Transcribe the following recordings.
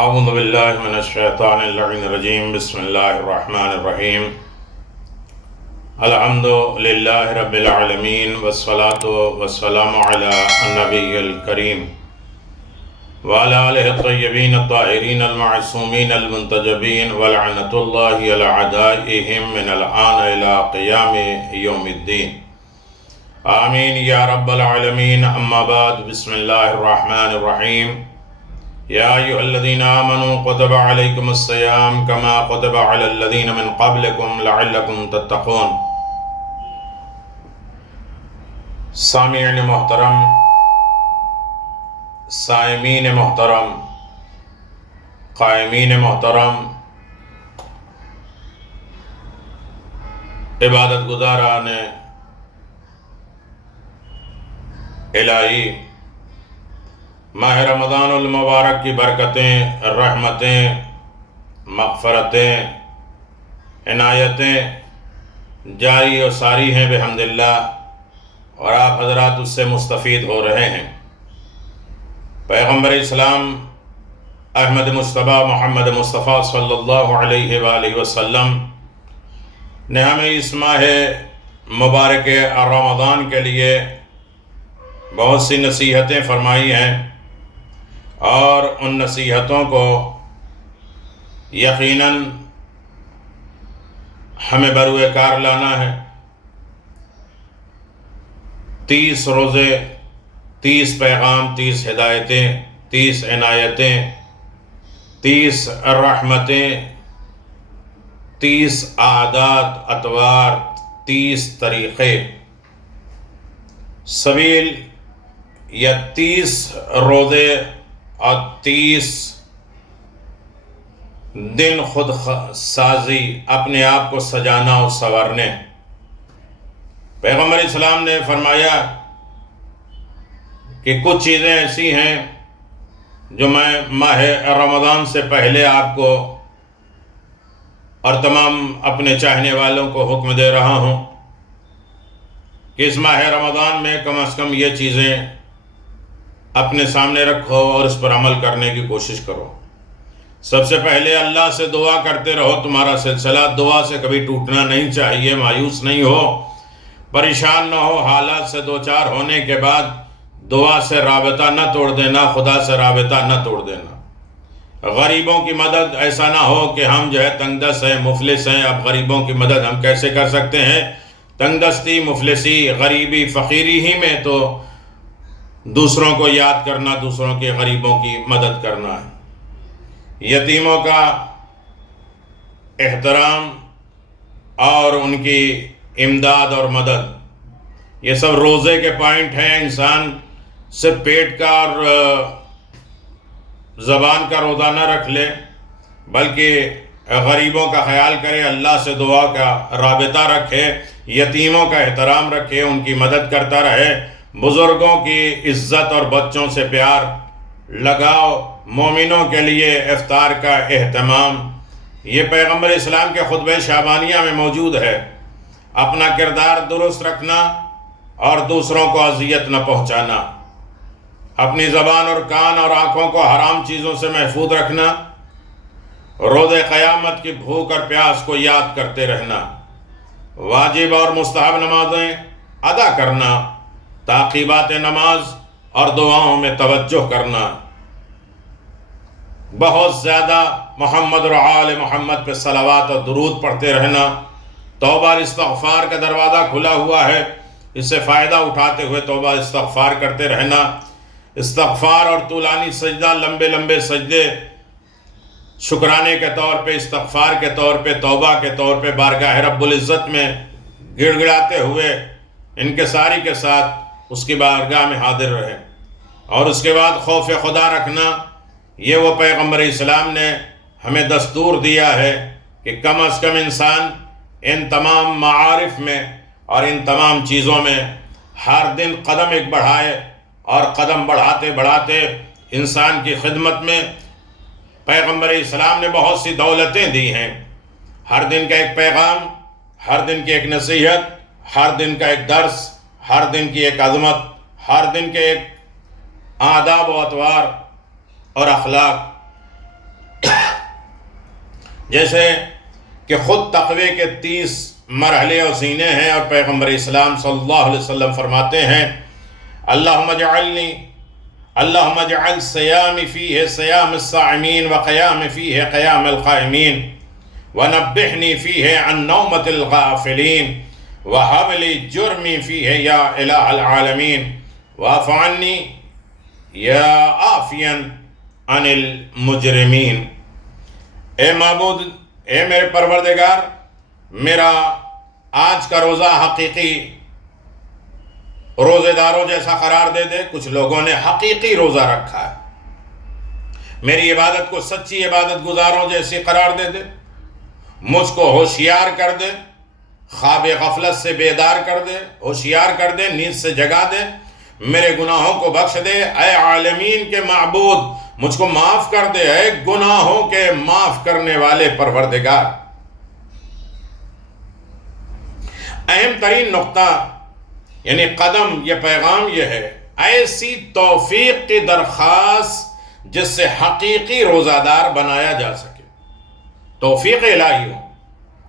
اعوذ باللہ من الشیطان اللعین الرجیم بسم اللہ الرحمن الرحیم الحمد للہ رب العالمین والصلاة والسلام علی النبی الکریم وعلی آلہ الطیبین الطاہرین المعصومین المنتجبین ولعنۃ اللہ علی اعدائہم من الآن الی قیام یوم الدین آمین یا رب العالمین. اما بعد بسم اللہ الرحمن الرحیم. یا ایھا الذین آمنوا کتب علیکم الصیام کما کتب علی الذین من قبلکم لعلکم تتقون. سامعین محترم، سائمین محترم، قائمین محترم، عبادت گزاران الہی، ماہ رمضان المبارک کی برکتیں، رحمتیں، مغفرتیں، عنایتیں جاری و ساری ہیں بحمد اللہ، اور آپ حضرات اس سے مستفید ہو رہے ہیں. پیغمبر اسلام احمد مصطفیٰ محمد مصطفیٰ صلی اللہ علیہ وآلہ وسلم نے ہمیں اس ماہ مبارک رمضان کے لیے بہت سی نصیحتیں فرمائی ہیں، اور ان نصیحتوں کو یقیناً ہمیں بروئے کار لانا ہے. 30 روزے، 30 پیغام، 30 ہدایتیں، 30 عنایتیں، 30 رحمتیں، 30 عادات، اطوار، 30 طریقے، سبیل یا 30 روزے اور 30 دن خود سازی، اپنے آپ کو سجانا اور سنورنے. پیغمبر اسلام نے فرمایا کہ کچھ چیزیں ایسی ہیں جو میں ماہ رمضان سے پہلے آپ کو اور تمام اپنے چاہنے والوں کو حکم دے رہا ہوں کہ اس ماہ رمضان میں کم از کم یہ چیزیں اپنے سامنے رکھو اور اس پر عمل کرنے کی کوشش کرو. سب سے پہلے اللہ سے دعا کرتے رہو. تمہارا سلسلہ دعا سے کبھی ٹوٹنا نہیں چاہیے. مایوس نہیں ہو، پریشان نہ ہو. حالات سے دوچار ہونے کے بعد دعا سے رابطہ نہ توڑ دینا، خدا سے رابطہ نہ توڑ دینا. غریبوں کی مدد، ایسا نہ ہو کہ ہم جو ہے تنگ دست ہیں، مفلس ہیں، اب غریبوں کی مدد ہم کیسے کر سکتے ہیں. تنگ دستی، مفلسی، غریبی، فقیری ہی میں تو دوسروں کو یاد کرنا، دوسروں کے غریبوں کی مدد کرنا ہے. یتیموں کا احترام اور ان کی امداد اور مدد، یہ سب روزے کے پوائنٹ ہیں. انسان صرف پیٹ کا اور زبان کا روزہ نہ رکھ لے، بلکہ غریبوں کا خیال کرے، اللہ سے دعا کا رابطہ رکھے، یتیموں کا احترام رکھے، ان کی مدد کرتا رہے، بزرگوں کی عزت اور بچوں سے پیار لگاؤ، مومنوں کے لیے افطار کا اہتمام. یہ پیغمبر اسلام کے خطبہ شعبانیہ میں موجود ہے. اپنا کردار درست رکھنا اور دوسروں کو اذیت نہ پہنچانا، اپنی زبان اور کان اور آنکھوں کو حرام چیزوں سے محفوظ رکھنا، روز قیامت کی بھوک اور پیاس کو یاد کرتے رہنا، واجب اور مستحب نمازیں ادا کرنا، تعقیبات نماز اور دعاؤں میں توجہ کرنا، بہت زیادہ محمد اور آل محمد پہ صلوات اور درود پڑھتے رہنا. توبہ اور استغفار کا دروازہ کھلا ہوا ہے، اس سے فائدہ اٹھاتے ہوئے توبہ استغفار کرتے رہنا. استغفار اور طولانی سجدہ، لمبے لمبے سجدے، شکرانے کے طور پہ، استغفار کے طور پہ، توبہ کے طور پہ بارگاہ رب العزت میں گڑ گڑاتے ہوئے انکساری کے ساتھ اس کی بارگاہ میں حاضر رہے. اور اس کے بعد خوف خدا رکھنا. یہ وہ پیغمبر اسلام نے ہمیں دستور دیا ہے کہ کم از کم انسان ان تمام معارف میں اور ان تمام چیزوں میں ہر دن قدم ایک بڑھائے، اور قدم بڑھاتے بڑھاتے انسان کی خدمت میں پیغمبر اسلام نے بہت سی دولتیں دی ہیں. ہر دن کا ایک پیغام، ہر دن کی ایک نصیحت، ہر دن کا ایک درس، ہر دن کی ایک عظمت، ہر دن کے ایک آداب و اطوار اور اخلاق. جیسے کہ خود تقوی کے 30 مرحلے اور زینے ہیں، اور پیغمبر اسلام صلی اللہ علیہ وسلم فرماتے ہیں اللہم اجعل صیامی فیہ صیام الصائمین وقیام فیہ قیام القائمین ونبہنی فیہ عن نومة الغافلین وہب لی جرمی فیہ یا الہ العالمین واعف عنی یا عافیا عن المجرمین۔ اے معبود، اے میرے پروردگار، میرا آج کا روزہ حقیقی روزے داروں جیسا قرار دے دے۔ کچھ لوگوں نے حقیقی روزہ رکھا ہے، میری عبادت کو سچی عبادت گزاروں جیسی قرار دے دے، مجھ کو ہوشیار کر دے، خواب غفلت سے بیدار کر دے، ہوشیار کر دے، نیند سے جگا دے، میرے گناہوں کو بخش دے۔ اے عالمین کے معبود، مجھ کو معاف کر دے، اے گناہوں کے معاف کرنے والے پروردگار۔ اہم ترین نقطہ یعنی قدم، یہ پیغام یہ ہے، ایسی توفیق کی درخواست جس سے حقیقی روزہ دار بنایا جا سکے، توفیق الہی ہو،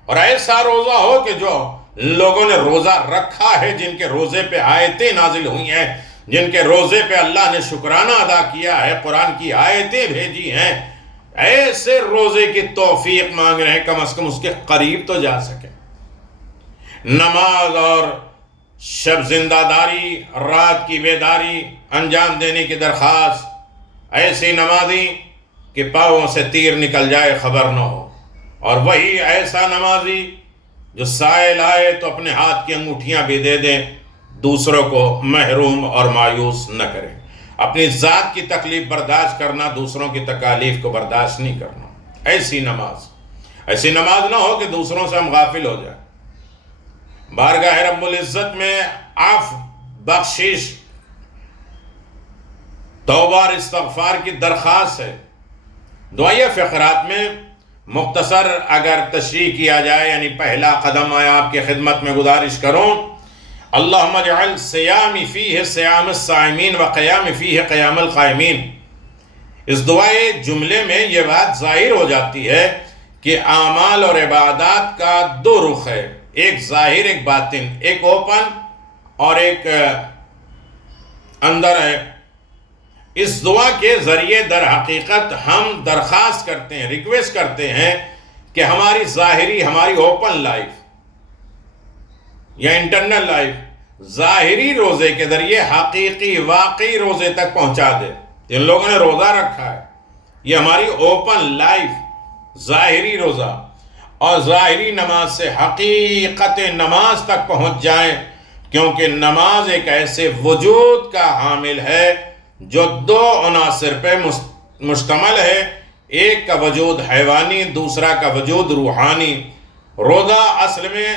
اور ایسا روزہ ہو کہ جو لوگوں نے روزہ رکھا ہے، جن کے روزے پہ آیتیں نازل ہوئی ہیں، جن کے روزے پہ اللہ نے شکرانہ ادا کیا ہے، قرآن کی آیتیں بھیجی ہیں، ایسے روزے کی توفیق مانگ رہے ہیں، کم از کم اس کے قریب تو جا سکے۔ نماز اور شب زندہ داری، رات کی بیداری انجام دینے کی درخواست، ایسی نمازی کہ پاؤں سے تیر نکل جائے خبر نہ ہو، اور وہی ایسا نمازی جو سائل آئے تو اپنے ہاتھ کی انگوٹھیاں بھی دے دیں، دوسروں کو محروم اور مایوس نہ کریں۔ اپنی ذات کی تکلیف برداشت کرنا، دوسروں کی تکالیف کو برداشت نہیں کرنا۔ ایسی نماز نہ ہو کہ دوسروں سے ہم غافل ہو جائیں۔ بارگاہ رب العزت میں عفو، بخشش، توبہ اور استغفار کی درخواست ہے۔ دعائیہ فقرات میں مختصر اگر تشریح کیا جائے، یعنی پہلا قدم میں آپ کی خدمت میں گزارش کروں، اللہم اجعل صیامی فیہ صیام الصائمین وقیام فیہ قیام القائمین۔ اس دعائے جملے میں یہ بات ظاہر ہو جاتی ہے کہ اعمال اور عبادات کا دو رخ ہے، ایک ظاہر ایک باطن، ایک اوپن اور ایک اندر ہے۔ اس دعا کے ذریعے در حقیقت ہم درخواست کرتے ہیں، ریکویسٹ کرتے ہیں کہ ہماری ظاہری، ہماری اوپن لائف یا انٹرنل لائف ظاہری روزے کے ذریعے حقیقی واقعی روزے تک پہنچا دے۔ جن لوگوں نے روزہ رکھا ہے، یہ ہماری اوپن لائف ظاہری روزہ اور ظاہری نماز سے حقیقت نماز تک پہنچ جائیں، کیونکہ نماز ایک ایسے وجود کا حامل ہے جو دو عناصر پہ مشتمل ہے، ایک کا وجود حیوانی، دوسرا کا وجود روحانی۔ روزہ اصل میں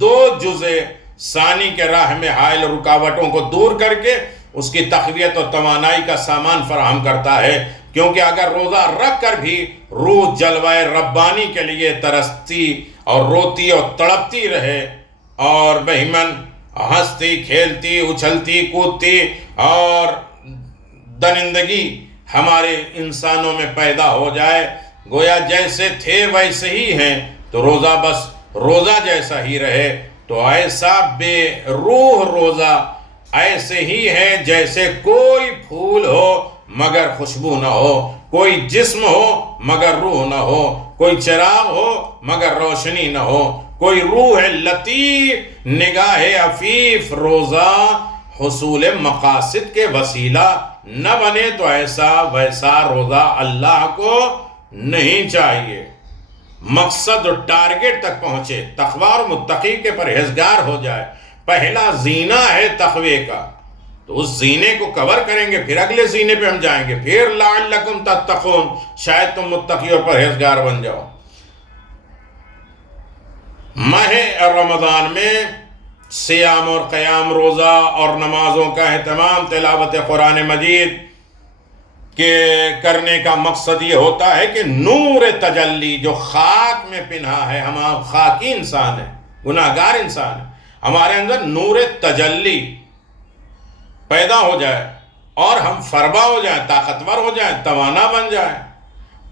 دو جزء ثانی کے راہ میں حائل رکاوٹوں کو دور کر کے اس کی تقویت اور توانائی کا سامان فراہم کرتا ہے، کیونکہ اگر روزہ رکھ کر بھی روح جلوہ ربانی کے لیے ترستی اور روتی اور تڑپتی رہے اور بہمن ہنستی کھیلتی اچھلتی کودتی اور درندگی ہمارے انسانوں میں پیدا ہو جائے، گویا جیسے تھے ویسے ہی ہیں، تو روزہ بس روزہ جیسا ہی رہے، تو ایسا بے روح روزہ ایسے ہی ہے جیسے کوئی پھول ہو مگر خوشبو نہ ہو، کوئی جسم ہو مگر روح نہ ہو، کوئی چراغ ہو مگر روشنی نہ ہو، کوئی روح لطیف نگاہ عفیف روزہ حصول مقاصد کے وسیلہ نہ بنے، تو ایسا ویسا روزہ اللہ کو نہیں چاہیے۔ مقصد اور ٹارگٹ تک پہنچے، تقوی اور متقی کے پرہیزگار ہو جائے۔ پہلا زینہ ہے تقوی کا، تو اس زینے کو کور کریں گے، پھر اگلے زینے پہ ہم جائیں گے، پھر لعلکم تتقون، شاید تم متقی اور پرہیزگار بن جاؤ۔ ماہ رمضان میں سیام اور قیام، روزہ اور نمازوں کا اہتمام، تلاوت قرآن مجید کے کرنے کا مقصد یہ ہوتا ہے کہ نور تجلی جو خاک میں پنہا ہے، ہم آپ خاکی انسان ہیں، گناہگار انسان ہیں، ہمارے اندر نور تجلی پیدا ہو جائے اور ہم فربا ہو جائیں، طاقتور ہو جائیں، توانا بن جائیں،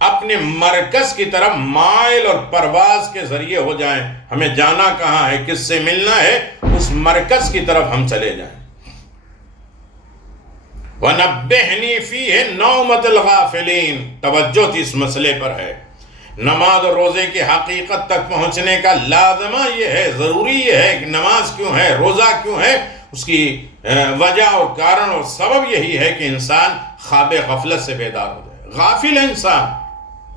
اپنے مرکز کی طرف مائل اور پرواز کے ذریعے ہو جائیں. ہمیں جانا کہاں ہے، کس سے ملنا ہے، اس مرکز کی طرف ہم چلے جائیں. وَنَبِّحْنِي فِيهِ نَوْمَةَ الْغَافِلِينَ. توجہ اس مسئلے پر ہے. نماز اور روزے کی حقیقت تک پہنچنے کا لازمہ یہ ہے، ضروری یہ ہے کہ نماز کیوں ہے، روزہ کیوں ہے. اس کی وجہ اور کارن اور سبب یہی ہے کہ انسان خواب غفلت سے بیدار ہو جائے. غافل ہے انسان،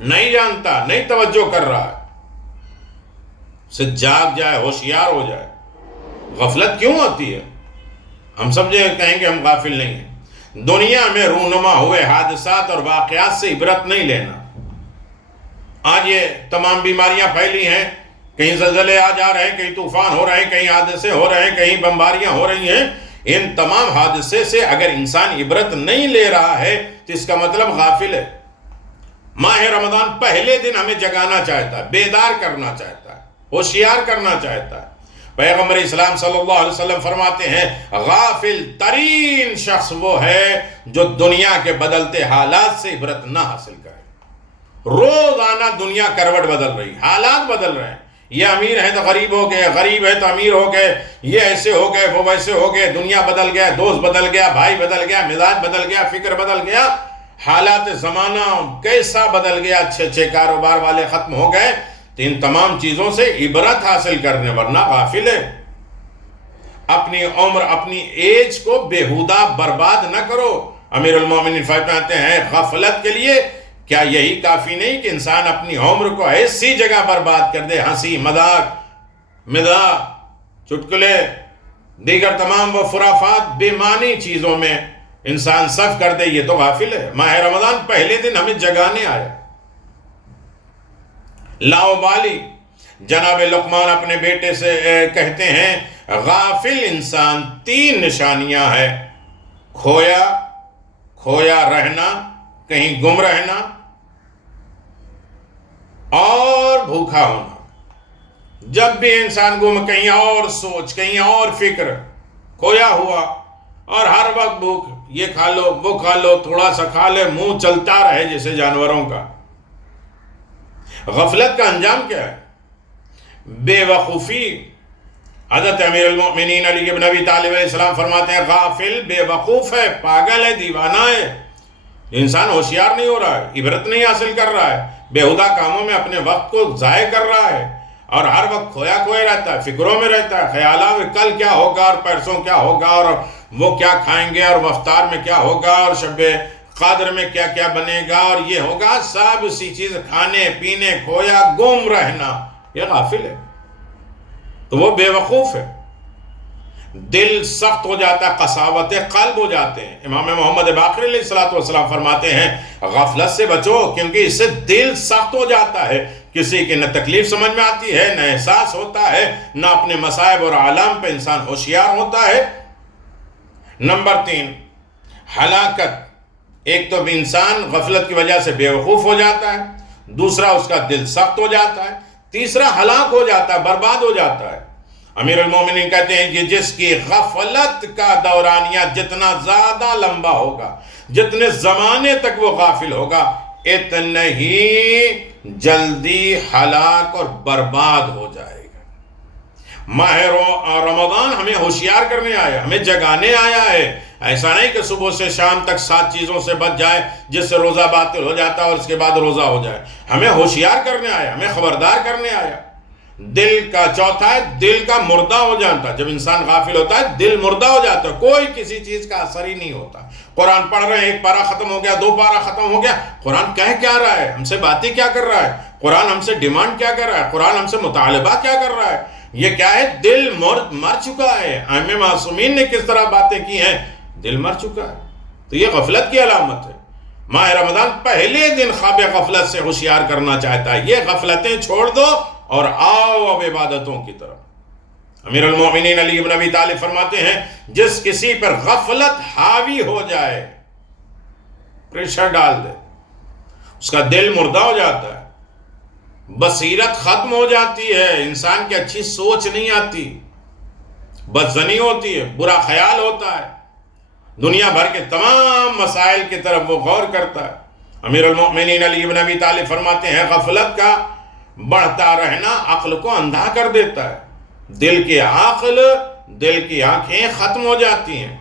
نہیں جانتا، نہیں توجہ کر رہا ہے، سے جاگ جائے، ہوشیار ہو جائے. غفلت کیوں ہوتی ہے؟ ہم سب کہیں گے ہم غافل نہیں ہیں. دنیا میں رونما ہوئے حادثات اور واقعات سے عبرت نہیں لینا. آج یہ تمام بیماریاں پھیلی ہیں، کہیں زلزلے آ جا رہے ہیں، کہیں طوفان ہو رہے ہیں، کہیں حادثے ہو رہے ہیں، کہیں بمباریاں ہو رہی ہیں. ان تمام حادثے سے اگر انسان عبرت نہیں لے رہا ہے تو اس کا مطلب غافل ہے. ماہ رمضان پہلے دن ہمیں جگانا چاہتا ہے، بیدار کرنا چاہتا ہے، ہوشیار کرنا چاہتا ہے. پیغمبر اسلام صلی اللہ علیہ وسلم فرماتے ہیں غافل ترین شخص وہ ہے جو دنیا کے بدلتے حالات سے عبرت نہ حاصل کرے. روزانہ دنیا کروٹ بدل رہی، حالات بدل رہے ہیں. یہ امیر ہے تو غریب ہو گئے، غریب ہے تو امیر ہو گئے، یہ ایسے ہو گئے، وہ ویسے ہو گئے. دنیا بدل گیا، دوست بدل گیا، بھائی بدل گیا، مزاج بدل گیا، فکر بدل گیا. حالات زمانہ کیسا بدل گیا، اچھے کاروبار والے ختم ہو گئے. تو ان تمام چیزوں سے عبرت حاصل کرنے، ورنہ غافل ہے. اپنی عمر، اپنی ایج کو بےہودہ برباد نہ کرو. امیر المومنین فرماتے ہیں غفلت کے لیے کیا یہی کافی نہیں کہ انسان اپنی عمر کو ایسی جگہ برباد کر دے، ہنسی، مذاق، مزاح، چٹکلے، دیگر تمام وہ خرافات، بے معنی چیزوں میں انسان صرف کر دے. یہ تو غافل ہے. ماہ رمضان پہلے دن ہمیں جگانے آیا. لاؤبالی. جناب لقمان اپنے بیٹے سے کہتے ہیں غافل انسان 3 نشانیاں ہیں: کھویا رہنا، کہیں گم رہنا اور بھوکا ہونا. جب بھی انسان گم، کہیں اور سوچ، کہیں اور فکر، کھویا ہوا اور ہر وقت بھوک، یہ کھا لو، وہ کھا لو، تھوڑا سا کھا لے، منہ چلتا رہے جیسے جانوروں کا. غفلت کا انجام کیا ہے؟ بے وقوفی. حضرت امیر المؤمنین علی بن ابی طالب علیہ السلام فرماتے ہیں غافل بے وقوف ہے، پاگل ہے، دیوانہ ہے. انسان ہوشیار نہیں ہو رہا ہے، عبرت نہیں حاصل کر رہا ہے، بیہودہ کاموں میں اپنے وقت کو ضائع کر رہا ہے اور ہر وقت کھویا رہتا ہے، فکروں میں رہتا ہے، خیالات میں کل کیا ہوگا اور پرسوں کیا ہوگا اور وہ کیا کھائیں گے اور افطار میں کیا ہوگا اور شب قدر میں کیا کیا بنے گا اور یہ ہوگا. سب اسی چیز، کھانے پینے، کھویا، گم رہنا. یہ غافل ہے تو وہ بے وقوف ہے. دل سخت ہو جاتا ہے، قساوت قلب ہو جاتے ہیں. امام محمد باقر علیہ السلام فرماتے ہیں غفلت سے بچو، کیونکہ اس سے دل سخت ہو جاتا ہے. کسی کی نہ تکلیف سمجھ میں آتی ہے، نہ احساس ہوتا ہے، نہ اپنے مصائب اور عالم پہ انسان ہوشیار ہوتا ہے. نمبر 3 ہلاکت. ایک تو انسان غفلت کی وجہ سے بے وقوف ہو جاتا ہے، دوسرا اس کا دل سخت ہو جاتا ہے، تیسرا ہلاک ہو جاتا ہے، برباد ہو جاتا ہے. امیر المومنین کہتے ہیں کہ جس کی غفلت کا دورانیہ جتنا زیادہ لمبا ہوگا، جتنے زمانے تک وہ غافل ہوگا، اتنے ہی جلدی ہلاک اور برباد ہو جائے گا. ماہ رمضان ہمیں ہوشیار کرنے آیا، ہمیں جگانے آیا ہے. ایسا نہیں کہ صبح سے شام تک 7 چیزوں سے بچ جائے جس سے روزہ باطل ہو جاتا اور اس کے بعد روزہ ہو جائے. ہمیں ہوشیار کرنے آیا، ہمیں خبردار کرنے آیا. دل کا چوتھا ہے دل کا مردہ ہو جاتا. جب انسان غافل ہوتا ہے دل مردہ ہو جاتا ہے، کوئی کسی چیز کا اثر ہی نہیں ہوتا. قرآن پڑھ رہے ہیں، 1 پارہ ختم ہو گیا، 2 پارہ ختم ہو گیا، قرآن کہہ کیا رہا ہے، ہم سے باتیں کیا کر رہا ہے، قرآن ہم سے ڈیمانڈ کیا کر رہا ہے، قرآن ہم سے مطالبہ کیا کر رہا ہے. یہ کیا ہے؟ دل مر چکا ہے. ائمہ معصومین نے کس طرح باتیں کی ہیں، دل مر چکا ہے. تو یہ غفلت کی علامت ہے. ماہ رمضان پہلے دن خواب غفلت سے ہوشیار کرنا چاہتا ہے. یہ غفلتیں چھوڑ دو اور آؤ اب عبادتوں کی طرف. امیر المومنین علی بن ابی طالب فرماتے ہیں جس کسی پر غفلت حاوی ہو جائے، پریشر ڈال دے، اس کا دل مردہ ہو جاتا ہے، بصیرت ختم ہو جاتی ہے، انسان کی اچھی سوچ نہیں آتی، بدظنی ہوتی ہے، برا خیال ہوتا ہے، دنیا بھر کے تمام مسائل کی طرف وہ غور کرتا ہے، امیر المؤمنین علی بن ابی طالب فرماتے ہیں غفلت کا بڑھتا رہنا عقل کو اندھا کر دیتا ہے. دل کی عقل، دل کی آنکھیں ختم ہو جاتی ہیں.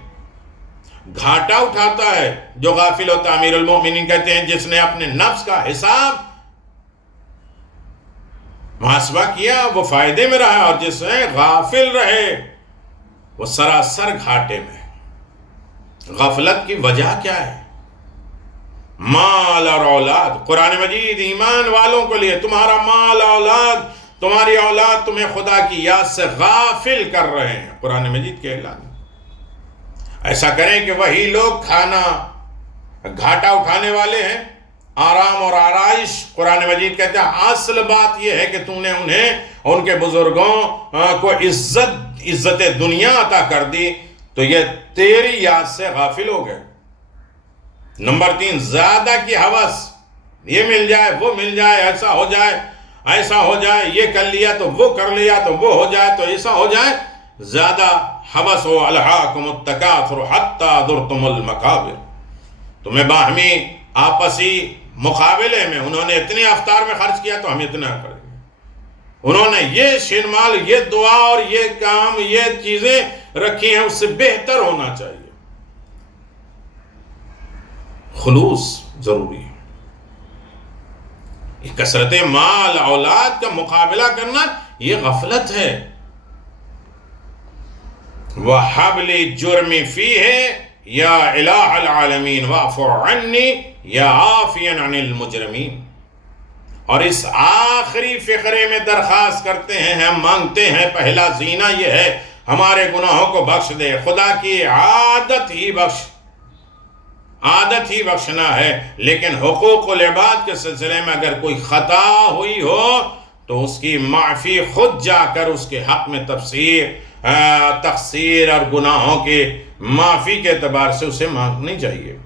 گھاٹا اٹھاتا ہے جو غافل ہوتا ہے. امیر المؤمنین کہتے ہیں جس نے اپنے نفس کا حساب محاسبہ کیا وہ فائدے میں رہا، اور جس نے غافل رہے وہ سراسر گھاٹے میں. غفلت کی وجہ کیا ہے؟ مال اور اولاد. قرآن مجید ایمان والوں کے لیے تمہارا مال اولاد، تمہاری اولاد تمہیں خدا کی یاد سے غافل کر رہے ہیں. قرآن مجید کے اعلان. ایسا کریں کہ وہی لوگ کھانا گھاٹا اٹھانے والے ہیں، آرام اور آرائش. قرآن مجید کہتے ہیں اصل بات یہ ہے کہ تم نے انہیں، ان کے بزرگوں کو عزت دنیا عطا کر دی تو یہ تیری یاد سے غافل ہو گئے. نمبر 3، زیادہ کی ہوس. یہ مل جائے، وہ مل جائے، ایسا ہو جائے، ایسا ہو جائے، یہ کر لیا تو وہ کر لیا، تو وہ ہو جائے تو ایسا ہو جائے. زیادہ ہوس ہو. الہاکم التکاثر حتی زرتم المقابر. تمہیں باہمی آپسی مقابلے میں انہوں نے اتنے افطار میں خرچ کیا تو ہم اتنا کریں گے. انہوں نے یہ شرمال، یہ دعا اور یہ کام، یہ چیزیں رکھی ہیں، اس سے بہتر ہونا چاہیے. خلوص ضروری ہے. یہ کثرت مال اولاد کا مقابلہ کرنا یہ غفلت ہے. وَحَبْلِ جُرْمِ فِيهِ یا الہ العالمین وَعْفُ عَنِّی یا عَافِيًا عَنِ الْمُجْرِمِينَ. اور اس آخری فقرے میں درخواست کرتے ہیں، ہم مانگتے ہیں، پہلا زینہ یہ ہے ہمارے گناہوں کو بخش دے. خدا کی عادت ہی بخشنا ہے، لیکن حقوق العباد کے سلسلے میں اگر کوئی خطا ہوئی ہو تو اس کی معافی خود جا کر اس کے حق میں تقصیر اور گناہوں کے معافی کے اعتبار سے اسے مانگنی چاہیے.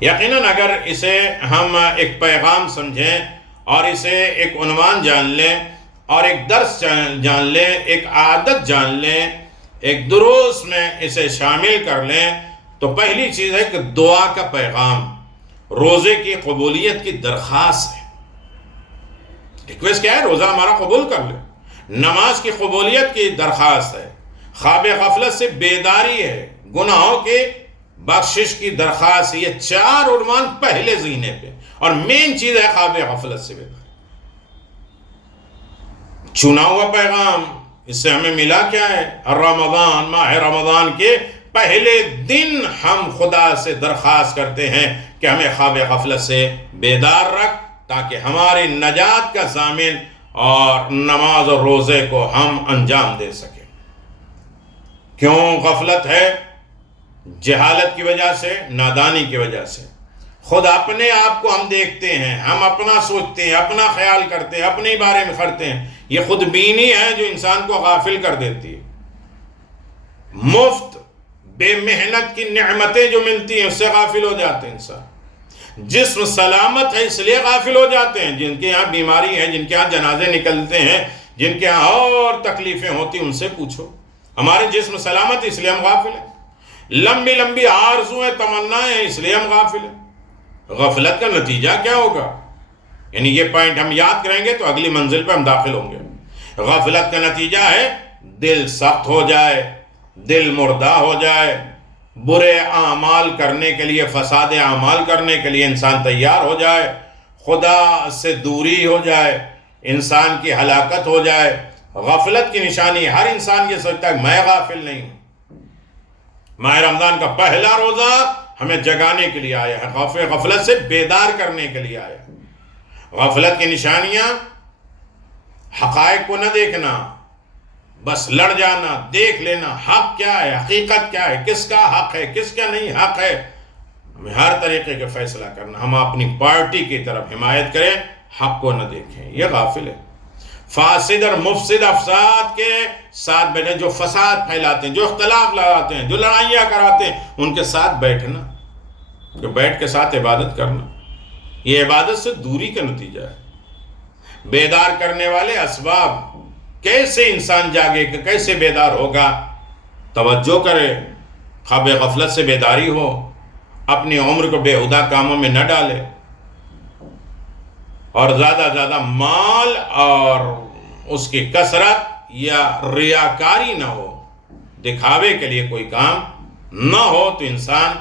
یقیناً اگر اسے ہم ایک پیغام سمجھیں اور اسے ایک عنوان جان لیں اور ایک درس جان لیں، ایک عادت جان لیں، ایک دروس میں اسے شامل کر لیں، تو پہلی چیز ہے کہ دعا کا پیغام، روزے کی قبولیت کی درخواست ہے. ریکویسٹ کیا ہے؟ روزہ ہمارا قبول کر لے. نماز کی قبولیت کی درخواست ہے. خواب غفلت سے بیداری ہے. گناہوں کے بخشش کی درخواست. یہ 4 عنوان پہلے زینے پہ، اور مین چیز ہے خواب غفلت سے بیداری. چنا ہوا پیغام. اس سے ہمیں ملا کیا ہے؟ رمضان، ماہ رمضان کے پہلے دن ہم خدا سے درخواست کرتے ہیں کہ ہمیں خواب غفلت سے بیدار رکھ، تاکہ ہماری نجات کا ضامن اور نماز اور روزے کو ہم انجام دے سکیں. کیوں غفلت ہے؟ جہالت کی وجہ سے، نادانی کی وجہ سے. خود اپنے آپ کو ہم دیکھتے ہیں، ہم اپنا سوچتے ہیں، اپنا خیال کرتے ہیں، اپنے بارے میں کرتے ہیں. یہ خود بینی ہے جو انسان کو غافل کر دیتی ہے. مفت بے محنت کی نعمتیں جو ملتی ہیں اس سے غافل ہو جاتے ہیں انسان. جسم سلامت ہے اس لیے غافل ہو جاتے ہیں. جن کے یہاں بیماری ہے، جن کے یہاں جنازے نکلتے ہیں، جن کے یہاں اور تکلیفیں ہوتی ہیں، ان سے پوچھو. ہمارے جسم سلامت اس لیے ہم غافل ہیں. لمبی لمبی آرزویں، تمنائیں، اس لیے ہم غافل ہیں. غفلت کا نتیجہ کیا ہوگا؟ یعنی یہ پوائنٹ ہم یاد کریں گے تو اگلی منزل پہ ہم داخل ہوں گے. غفلت کا نتیجہ ہے دل سخت ہو جائے، دل مردہ ہو جائے، برے اعمال کرنے کے لیے، فساد اعمال کرنے کے لیے انسان تیار ہو جائے، خدا سے دوری ہو جائے، انسان کی ہلاکت ہو جائے. غفلت کی نشانی، ہر انسان یہ سوچتا ہے میں غافل نہیں ہوں. ماہ رمضان کا پہلا روزہ ہمیں جگانے کے لیے آیا ہے، غفلت سے بیدار کرنے کے لیے آیا ہے. غفلت کی نشانیاں: حقائق کو نہ دیکھنا، بس لڑ جانا، دیکھ لینا حق کیا ہے، حقیقت کیا ہے، کس کا حق ہے، کس کا نہیں حق ہے. ہمیں ہر طریقے کا فیصلہ کرنا. ہم اپنی پارٹی کی طرف حمایت کریں، حق کو نہ دیکھیں. یہ غافل ہے. فاسد اور مفسد افساد کے ساتھ بیٹھے، جو فساد پھیلاتے ہیں، جو اختلاف لاتے ہیں، جو لڑائیاں کراتے ہیں، ان کے ساتھ بیٹھنا، کہ بیٹھ کے ساتھ عبادت کرنا، یہ عبادت سے دوری کا نتیجہ ہے. بیدار کرنے والے اسباب. کیسے انسان جاگے کہ کیسے بیدار ہوگا؟ توجہ کرے، خواب غفلت سے بیداری ہو، اپنی عمر کو بےہودہ کاموں میں نہ ڈالے اور زیادہ زیادہ مال اور اس کی کثرت یا ریاکاری نہ ہو، دکھاوے کے لیے کوئی کام نہ ہو، تو انسان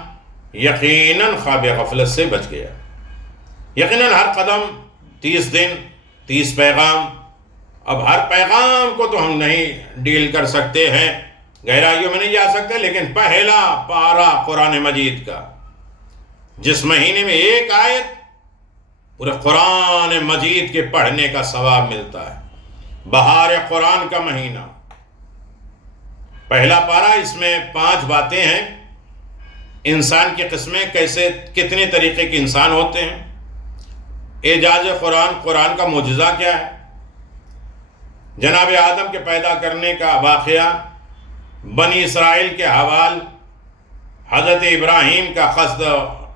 یقیناً خواب غفلت سے بچ گیا۔ یقیناً ہر قدم 30 دن 30 پیغام، اب ہر پیغام کو تو ہم نہیں ڈیل کر سکتے ہیں، گہرائیوں میں نہیں جا سکتے، لیکن پہلا پارہ قرآن مجید کا، جس مہینے میں ایک آیت پورے قرآن مجید کے پڑھنے کا ثواب ملتا ہے، بہار قرآن کا مہینہ، پہلا پارہ، اس میں 5 باتیں ہیں۔ انسان کی قسمیں کیسے، کتنے طریقے کے انسان ہوتے ہیں، اعجاز قرآن، قرآن کا معجزہ کیا ہے، جناب آدم کے پیدا کرنے کا واقعہ، بنی اسرائیل کے حوال، حضرت ابراہیم کا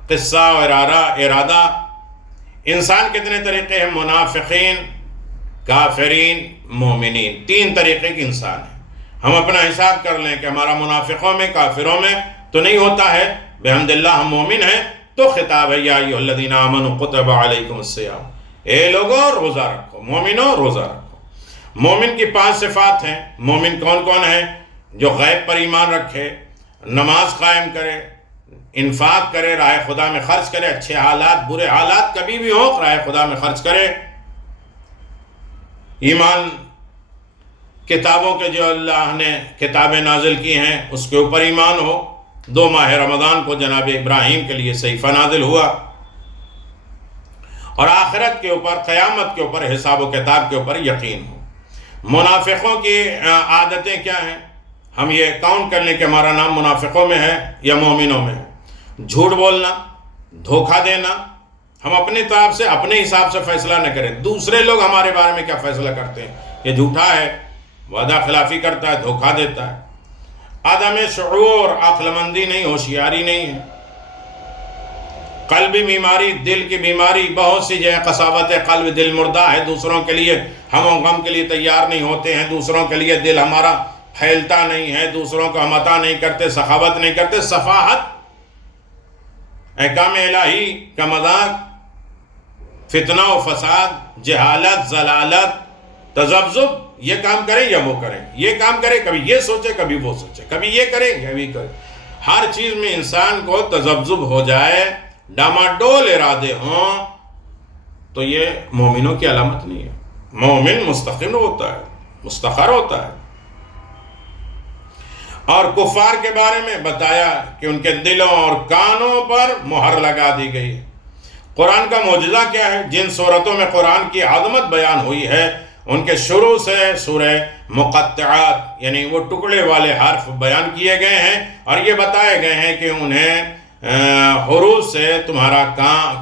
قصہ اور ارادہ، انسان کتنے طریقے ہیں، منافقین، کافرین، مومنین، 3 طریقے کے انسان ہیں۔ ہم اپنا حساب کر لیں کہ ہمارا منافقوں میں، کافروں میں تو نہیں ہوتا ہے، بحمد اللہ ہم مومن ہیں، تو خطاب ہے یا ایھا الذین آمنوا کتب علیکم الصیام، اے لوگوں روزہ رکھو، مومنوں روزہ رکھو۔ مومن کی 5 صفات ہیں۔ مومن کون کون ہیں؟ جو غیب پر ایمان رکھے، نماز قائم کرے، انفاق کرے، راہ خدا میں خرچ کرے، اچھے حالات برے حالات کبھی بھی ہو راہ خدا میں خرچ کرے، ایمان کتابوں کے جو اللہ نے کتابیں نازل کی ہیں اس کے اوپر ایمان ہو۔ 2 ماہ رمضان کو جناب ابراہیم کے لیے صحیفہ نازل ہوا، اور آخرت کے اوپر، قیامت کے اوپر، حساب و کتاب کے اوپر یقین ہو۔ منافقوں کی عادتیں کیا ہیں؟ ہم یہ کاؤنٹ کر لیں کہ ہمارا نام منافقوں میں ہے یا مومنوں میں ہے۔ جھوٹ بولنا، دھوکہ دینا، ہم اپنی طرف سے اپنے حساب سے فیصلہ نہ کریں، دوسرے لوگ ہمارے بارے میں کیا فیصلہ کرتے ہیں، یہ جھوٹا ہے، وعدہ خلافی کرتا ہے، دھوکہ دیتا ہے۔ عدم شعور، عقل مندی نہیں، ہوشیاری نہیں ہے، قلبی بیماری، دل کی بیماری، بہت سی جو ہے قساوت قلب، دل مردہ ہے، دوسروں کے لیے ہم و غم کے لیے تیار نہیں ہوتے ہیں، دوسروں کے لیے دل ہمارا پھیلتا نہیں ہے، دوسروں کو ہم عطا نہیں کرتے، سخاوت نہیں کرتے، صفاحت، احکام الہی کا مذاق، فتنہ و فساد، جہالت، ضلالت، تذبذب، یہ کام کریں یا وہ کریں، یہ کام کریں، کبھی یہ سوچے کبھی وہ سوچے، کبھی یہ کریں یا بھی کریں، ہر چیز میں انسان کو تذبذب ہو جائے، ڈاماڈول ارادے ہوں، تو یہ مومنوں کی علامت نہیں ہے۔ مومن مستقل ہوتا ہے، مستقر ہوتا ہے۔ اور کفار کے بارے میں بتایا کہ ان کے دلوں اور کانوں پر مہر لگا دی گئی۔ قرآن کا معجزہ کیا ہے؟ جن صورتوں میں قرآن کی عظمت بیان ہوئی ہے، ان کے شروع سے سورہ مقطعات یعنی وہ ٹکڑے والے حرف بیان کیے گئے ہیں، اور یہ بتائے گئے ہیں کہ انہیں حروف سے تمہارا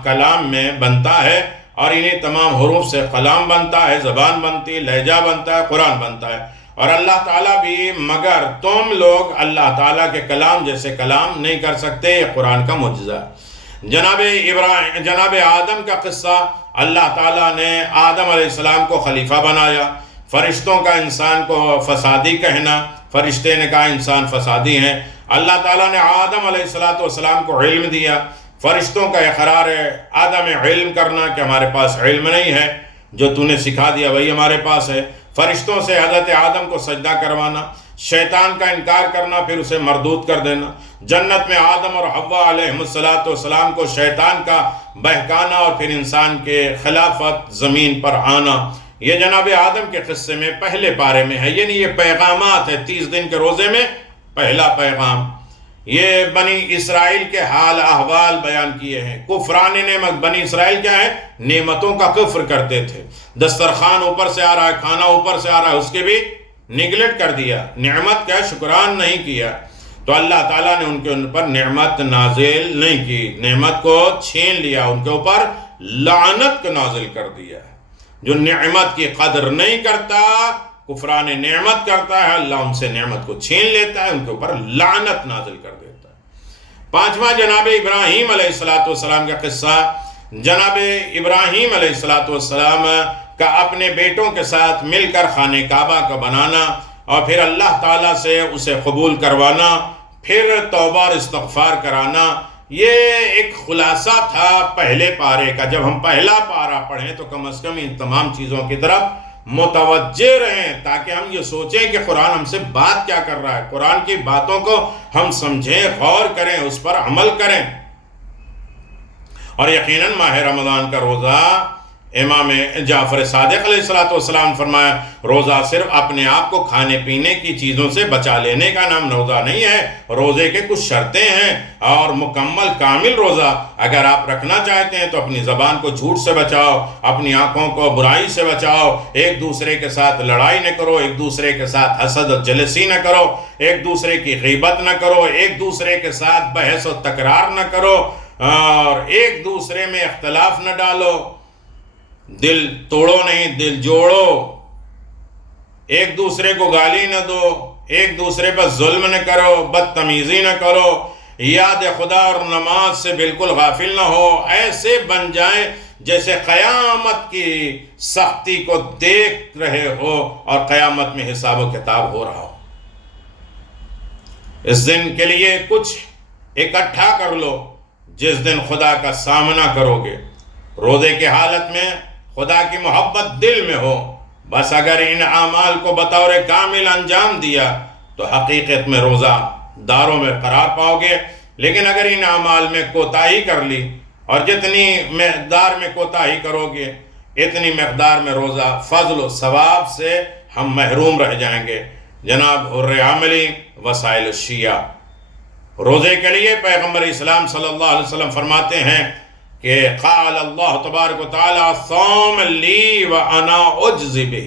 کلام میں بنتا ہے، اور انہیں تمام حروف سے کلام بنتا ہے، زبان بنتی ہے، لہجہ بنتا ہے، قرآن بنتا ہے، اور اللہ تعالیٰ بھی مگر تم لوگ اللہ تعالیٰ کے کلام جیسے کلام نہیں کر سکتے، یہ قرآن کا معجزہ ہے۔ جناب آدم کا قصہ، اللہ تعالیٰ نے آدم علیہ السلام کو خلیفہ بنایا، فرشتوں کا انسان کو فسادی کہنا، فرشتے نے کہا انسان فسادی ہیں، اللہ تعالیٰ نے آدم علیہ السلام کو علم دیا، فرشتوں کا اقرار ہے عدم علم کرنا کہ ہمارے پاس علم نہیں ہے، جو تو نے سکھا دیا وہی ہمارے پاس ہے، فرشتوں سے حضرت آدم کو سجدہ کروانا، شیطان کا انکار کرنا پھر اسے مردود کر دینا، جنت میں آدم اور حوا علیہ السلام کو شیطان کا بہکانا اور پھر انسان کے خلافت زمین پر آنا، یہ جناب آدم کے قصے میں پہلے پارے میں ہے، یعنی یہ پیغامات ہے 30 دن کے روزے میں پہلا پیغام، یہ بنی اسرائیل کے حال احوال بیان کیے ہیں۔ کفران نعمت، بنی اسرائیل کیا ہے؟ نعمتوں کا کفر کرتے تھے، دسترخوان اوپر سے آ رہا ہے، کھانا اوپر سے آ رہا ہے، اس کے بھی نگلیکٹ کر دیا، نعمت کا شکران نہیں کیا، تو اللہ تعالیٰ نے ان کے اوپر نعمت نازل نہیں کی، نعمت کو چھین لیا، ان کے اوپر لعنت کو نازل کر دیا۔ جو نعمت کی قدر نہیں کرتا، کفران نعمت کرتا ہے، اللہ ان سے نعمت کو چھین لیتا ہے، ان کے اوپر لعنت نازل کر دیتا ہے۔ 5واں جناب ابراہیم علیہ السلام کا قصہ، جناب ابراہیم علیہ السلام کا اپنے بیٹوں کے ساتھ مل کر خانہ کعبہ کا بنانا، اور پھر اللہ تعالیٰ سے اسے قبول کروانا، پھر توبہ اور استغفار کرانا، یہ ایک خلاصہ تھا پہلے پارے کا. جب ہم پہلا پارہ پڑھیں تو کم از کم ان تمام چیزوں کی طرف متوجہ رہیں تاکہ ہم یہ سوچیں کہ قرآن ہم سے بات کیا کر رہا ہے. قرآن کی باتوں کو ہم سمجھیں، غور کریں، اس پر عمل کریں. اور یقیناً ماہ رمضان کا روزہ، امام جعفر صادق علیہ السلام فرمایا، روزہ صرف اپنے آپ کو کھانے پینے کی چیزوں سے بچا لینے کا نام روزہ نہیں ہے. روزے کے کچھ شرطیں ہیں اور مکمل کامل روزہ اگر آپ رکھنا چاہتے ہیں تو اپنی زبان کو جھوٹ سے بچاؤ، اپنی آنکھوں کو برائی سے بچاؤ، ایک دوسرے کے ساتھ لڑائی نہ کرو، ایک دوسرے کے ساتھ حسد و جلسی نہ کرو، ایک دوسرے کی غیبت نہ کرو، ایک دوسرے کے ساتھ بحث و تکرار نہ کرو، اور ایک دوسرے میں اختلاف نہ ڈالو. دل توڑو نہیں، دل جوڑو. ایک دوسرے کو گالی نہ دو، ایک دوسرے پر ظلم نہ کرو، بدتمیزی نہ کرو، یاد خدا اور نماز سے بالکل غافل نہ ہو. ایسے بن جائیں جیسے قیامت کی سختی کو دیکھ رہے ہو اور قیامت میں حساب و کتاب ہو رہا ہو. اس دن کے لیے کچھ اکٹھا کر لو جس دن خدا کا سامنا کرو گے. روزے کی حالت میں خدا کی محبت دل میں ہو. بس اگر ان اعمال کو بطور کامل انجام دیا تو حقیقت میں روزہ داروں میں قرار پاؤ گے. لیکن اگر ان اعمال میں کوتاہی کر لی، اور جتنی مقدار میں کوتاہی کرو گے اتنی مقدار میں روزہ فضل و ثواب سے ہم محروم رہ جائیں گے. جناب حر عملی وسائل الشیعہ، روزے کے لیے پیغمبر اسلام صلی اللہ علیہ وسلم فرماتے ہیں کہ قال اللہ تبارک و تعالی الصوم لی وانا اجزی بہ.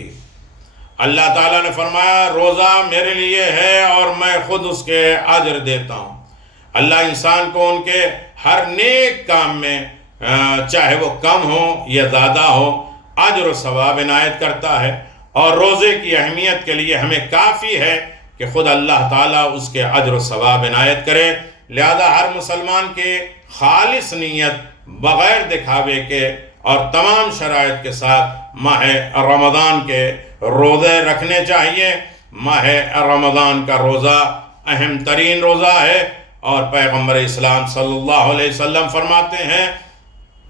اللہ تعالیٰ نے فرمایا روزہ میرے لیے ہے اور میں خود اس کے اجر دیتا ہوں. اللہ انسان کو ان کے ہر نیک کام میں چاہے وہ کم ہو یا زیادہ ہو اجر و ثواب عنایت کرتا ہے. اور روزے کی اہمیت کے لیے ہمیں کافی ہے کہ خود اللہ تعالیٰ اس کے اجر و ثواب عنایت کرے. لہذا ہر مسلمان کے خالص نیت بغیر دکھاوے کے اور تمام شرائط کے ساتھ ماہ رمضان کے روزے رکھنے چاہیے. ماہ رمضان کا روزہ اہم ترین روزہ ہے اور پیغمبر اسلام صلی اللہ علیہ وسلم فرماتے ہیں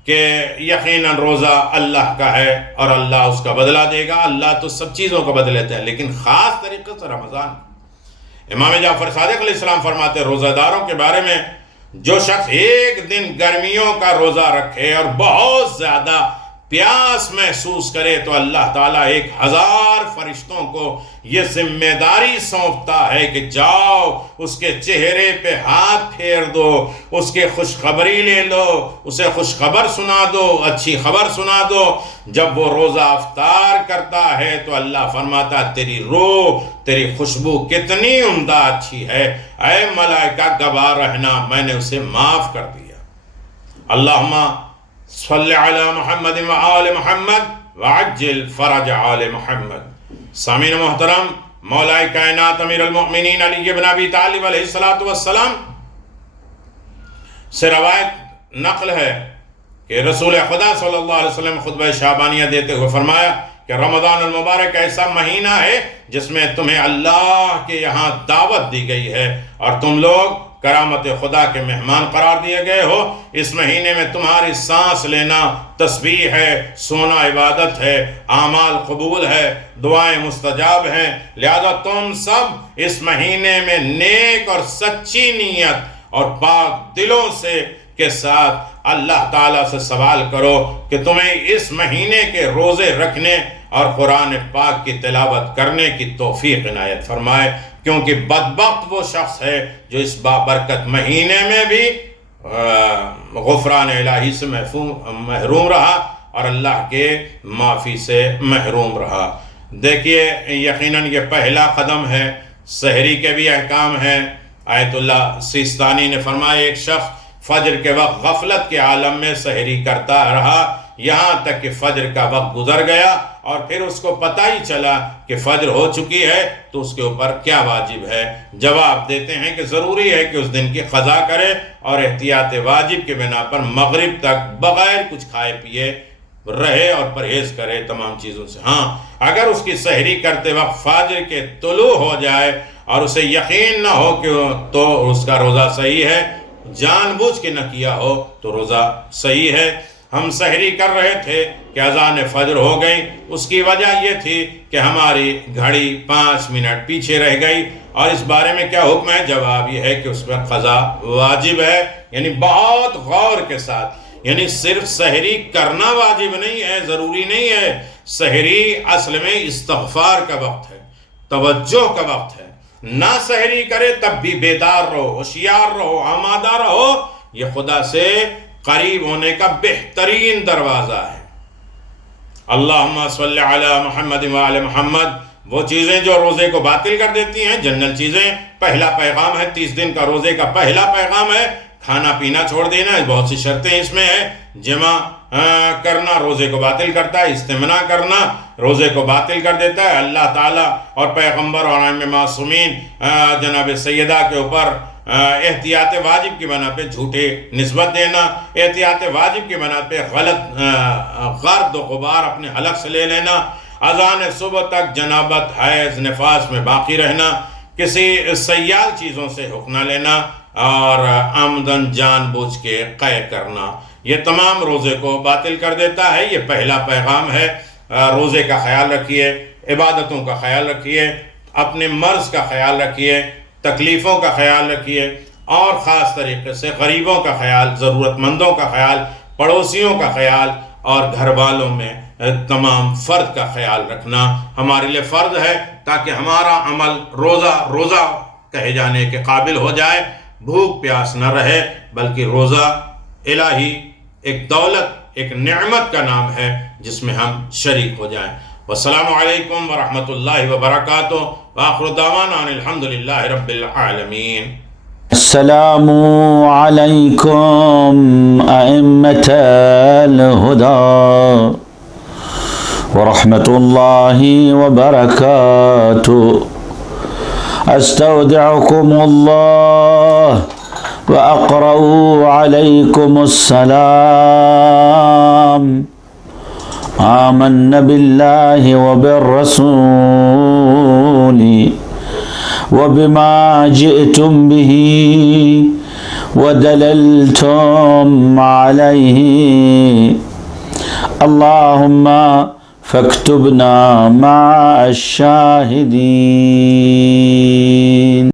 کہ یقیناً روزہ اللہ کا ہے اور اللہ اس کا بدلہ دے گا. اللہ تو سب چیزوں کا بدلہ دیتا ہے لیکن خاص طریقے سے رمضان. امام جعفر صادق علیہ السلام فرماتے ہیں روزہ داروں کے بارے میں، جو شخص ایک دن گرمیوں کا روزہ رکھے اور بہت زیادہ پیاس محسوس کرے تو اللہ تعالیٰ 1000 فرشتوں کو یہ ذمہ داری سونپتا ہے کہ جاؤ اس کے چہرے پہ ہاتھ پھیر دو، اس کے خوشخبری لے لو، اسے خوشخبر سنا دو، اچھی خبر سنا دو. جب وہ روزہ افطار کرتا ہے تو اللہ فرماتا تیری روح، تیری خوشبو کتنی عمدہ اچھی ہے، اے ملائکہ گواہ رہنا میں نے اسے معاف کر دیا. اللہم صلی علی محمد و آل محمد وعجل فرج آل محمد. سامعین محترم، مولا کائنات امیر المؤمنین علی بن ابی طالب علیہ السلام سے روایت نقل ہے کہ رسول خدا صلی اللہ علیہ وسلم خطبہ شعبانیہ دیتے ہوئے فرمایا کہ رمضان المبارک ایسا مہینہ ہے جس میں تمہیں اللہ کے یہاں دعوت دی گئی ہے اور تم لوگ کرامت خدا کے مہمان قرار دیے گئے ہو. اس مہینے میں تمہاری سانس لینا تسبیح ہے، سونا عبادت ہے، اعمال قبول ہے، دعائیں مستجاب ہیں. لہذا تم سب اس مہینے میں نیک اور سچی نیت اور پاک دلوں سے کے ساتھ اللہ تعالیٰ سے سوال کرو کہ تمہیں اس مہینے کے روزے رکھنے اور قرآن پاک کی تلاوت کرنے کی توفیق عنایت فرمائے. کیونکہ بدبخت وہ شخص ہے جو اس بابرکت مہینے میں بھی غفران الہی سے محروم رہا اور اللہ کے معافی سے محروم رہا. دیکھیے یقیناً یہ پہلا قدم ہے. سحری کے بھی احکام ہیں. آیت اللہ سیستانی نے فرمایا ایک شخص فجر کے وقت غفلت کے عالم میں سحری کرتا رہا یہاں تک کہ فجر کا وقت گزر گیا اور پھر اس کو پتہ ہی چلا کہ فجر ہو چکی ہے تو اس کے اوپر کیا واجب ہے. جواب دیتے ہیں کہ ضروری ہے کہ اس دن کی قضا کرے اور احتیاط واجب کے بنا پر مغرب تک بغیر کچھ کھائے پیے رہے اور پرہیز کرے تمام چیزوں سے. ہاں اگر اس کی سحری کرتے وقت فجر کے طلوع ہو جائے اور اسے یقین نہ ہو کہ تو اس کا روزہ صحیح ہے، جان بوجھ کے نہ کیا ہو تو روزہ صحیح ہے۔ ہم سحری کر رہے تھے کہ اذان فجر ہو گئی، اس کی وجہ یہ تھی کہ ہماری گھڑی 5 منٹ پیچھے رہ گئی، اور اس بارے میں کیا حکم ہے؟ جواب یہ ہے کہ اس پر قضا واجب ہے، یعنی بہت غور کے ساتھ، یعنی صرف سحری کرنا واجب نہیں ہے، ضروری نہیں ہے۔ سحری اصل میں استغفار کا وقت ہے، توجہ کا وقت ہے۔ نہ سحری کرے تب بھی بیدار رہو، ہوشیار رہو، آمادہ رہو، یہ خدا سے قریب ہونے کا بہترین دروازہ ہے۔ اللہم صلی علی محمد وعلی محمد، وہ چیزیں جو روزے کو باطل کر دیتی ہیں، جنرل چیزیں، پہلا پیغام ہے 30 دن کا روزے کا پہلا پیغام ہے کھانا پینا چھوڑ دینا، بہت سی شرطیں اس میں ہے۔ جمع کرنا روزے کو باطل کرتا ہے، استمناء کرنا روزے کو باطل کر دیتا ہے۔ اللہ تعالیٰ اور پیغمبر اور ائمہ معصومین جناب سیدہ کے اوپر احتیاط واجب کی بنا پہ جھوٹے نسبت دینا، احتیاط واجب کی بنا پہ غلط غرد و غبار اپنے حلق سے لے لینا، اذان صبح تک جنابت حیض نفاس میں باقی رہنا، کسی سیال چیزوں سے حق نہ لینا، اور عمدن جان بوجھ کے قے کرنا، یہ تمام روزے کو باطل کر دیتا ہے۔ یہ پہلا پیغام ہے۔ روزے کا خیال رکھیے، عبادتوں کا خیال رکھیے، اپنے مرض کا خیال رکھیے، تکلیفوں کا خیال رکھیے، اور خاص طریقے سے غریبوں کا خیال، ضرورت مندوں کا خیال، پڑوسیوں کا خیال، اور گھر والوں میں تمام فرد کا خیال رکھنا ہمارے لیے فرض ہے، تاکہ ہمارا عمل روزہ کہے جانے کے قابل ہو جائے، بھوک پیاس نہ رہے، بلکہ روزہ الہی ایک دولت، ایک نعمت کا نام ہے جس میں ہم شریک ہو جائیں۔ والسلام علیکم ورحمۃ اللہ وبرکاتہ، وآخر دعوانا ان الحمدللہ رب العالمین۔ السلام علیکم ائمة الہدی ورحمۃ اللہ وبرکاتہ۔ استودعكم الله وأقرأ عليكم السلام۔ آمنا بالله وبالرسول وبما جئتم به ودللتم عليه، اللهم فاكتبنا مع الشاهدين۔